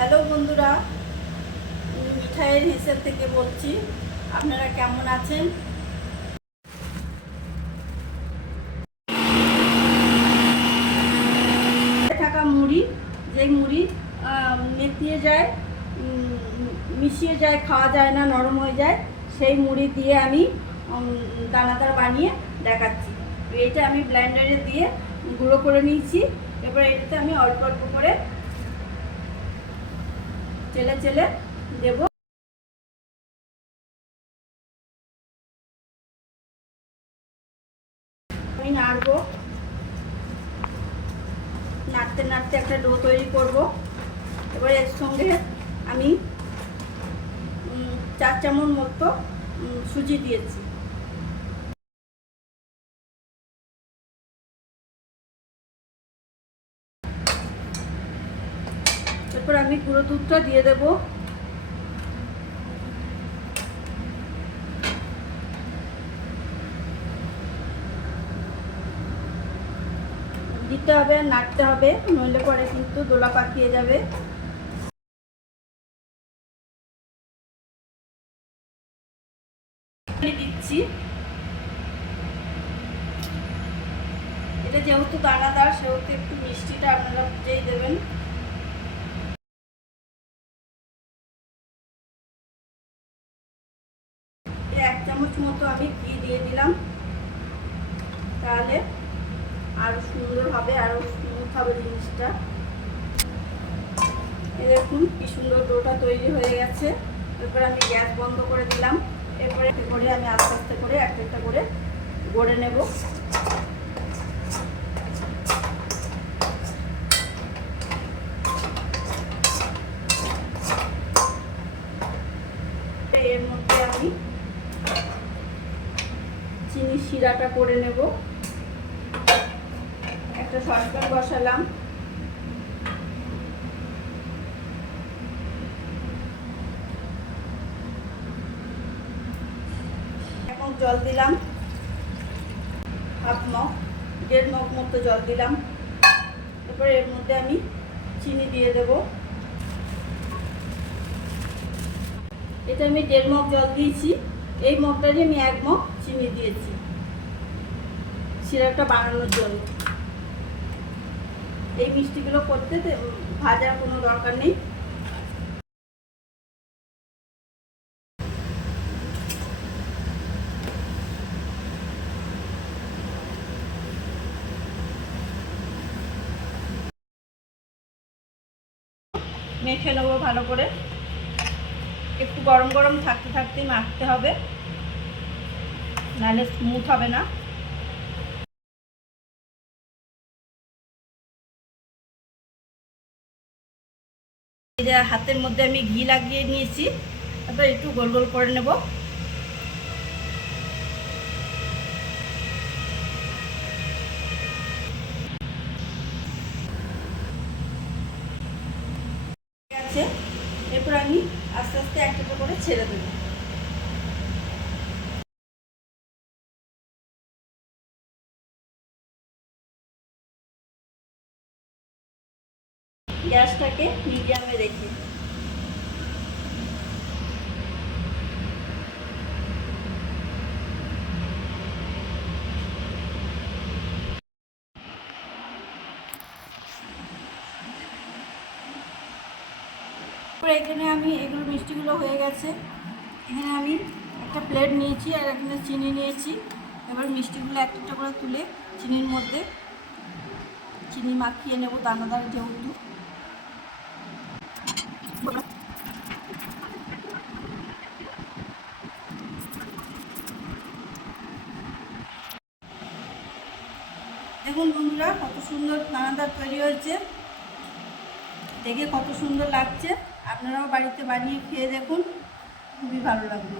Hello বন্ধুরা, মিঠাইয়ের হিসেব থেকে বলছি। আপনারা কেমন আছেন? থাকা মুড়ি, যে মুড়ি মেথিয়ে যায়, মিশিয়ে যায়, খাওয়া যায় না, নরম হয়ে যায়, সেই মুড়ি দিয়ে আমি দানাদার বানিয়ে দেখাচ্ছি। এইটা আমি ব্লেন্ডারে দিয়ে গুঁড়ো করে নিয়েছি। এবার এটাতে আমি অল্প অল্প করে চেলে চেলে দেবো। আমি নাড়বো, নাড়তে নাড়তে একটা ডো তৈরি করব। এবার এর সঙ্গে আমি 4 চামচ মতো সুজি দিয়েছি। এরপর আমি গুঁড়ো দুধটা দিয়ে দেব। দিতে হবে, নাড়তে হবে, নইলে পরে কিন্তু দোলা পাকিয়ে যাবে। দিচ্ছি, এটা যেহেতু দানাদার সেহেতু একটু মিষ্টিটা আপনারা বুঝেই দেবেন। 1 চামচ মতো আমি ঘি দিয়ে দিলাম, তাহলে আরো সুন্দর হবে, আরো স্মুথ হবে জিনিসটা। দেখুন কি সুন্দর ডোটা তৈরি হয়ে গেছে। এরপর আমি গ্যাস বন্ধ করে দিলাম। এরপরে করে আমি আস্তে আস্তে করে একটা একটা করে গড়ে নেব। এর মধ্যে আমি চিনি শিরাটা করে নেব। একটা সসপ্যান বসালাম, এখন জল দিলাম, হাফ মগ, 1.5 মগ মতো জল দিলাম। এরপর এর মধ্যে আমি চিনি দিয়ে দেব। এটা আমি 1.5 মগ জল দিয়েছি, এই মগটারই আমি 1 মগ চিনি দিয়েছি সিরাপটা বানানোর জন্য। এই মিষ্টিগুলো করতে ভাজার কোনো দরকার নেই। মেখে নেবো ভালো করে। একটু গরম গরম থাকতে থাকতেই মাখতে হবে, নাহলে স্মুথ হবে না। এই যে হাতের মধ্যে আমি ঘি লাগিয়ে নিয়েছি, তারপর একটু গোল গোল করে নেব। ঠিক আছে, এরপর আমি আস্তে আস্তে একটা করে ছেড়ে দেবো। গ্যাসটাকে মিডিয়ামে রেখে এখানে আমি এগুলো মিষ্টিগুলো হয়ে গেছে। এখানে আমি একটা প্লেট নিয়েছি আর এখানে চিনি নিয়েছি। এবার মিষ্টিগুলো একটা একটা করে তুলে চিনির মধ্যে চিনি মাখিয়ে নেব, দানাদার যেহেতু। দেখুন বন্ধুরা, কত সুন্দর দানাদার তৈরি হয়েছে, দেখে কত সুন্দর লাগছে। আপনারাও বাড়িতে বানিয়ে খেয়ে দেখুন, খুবই ভালো লাগবে।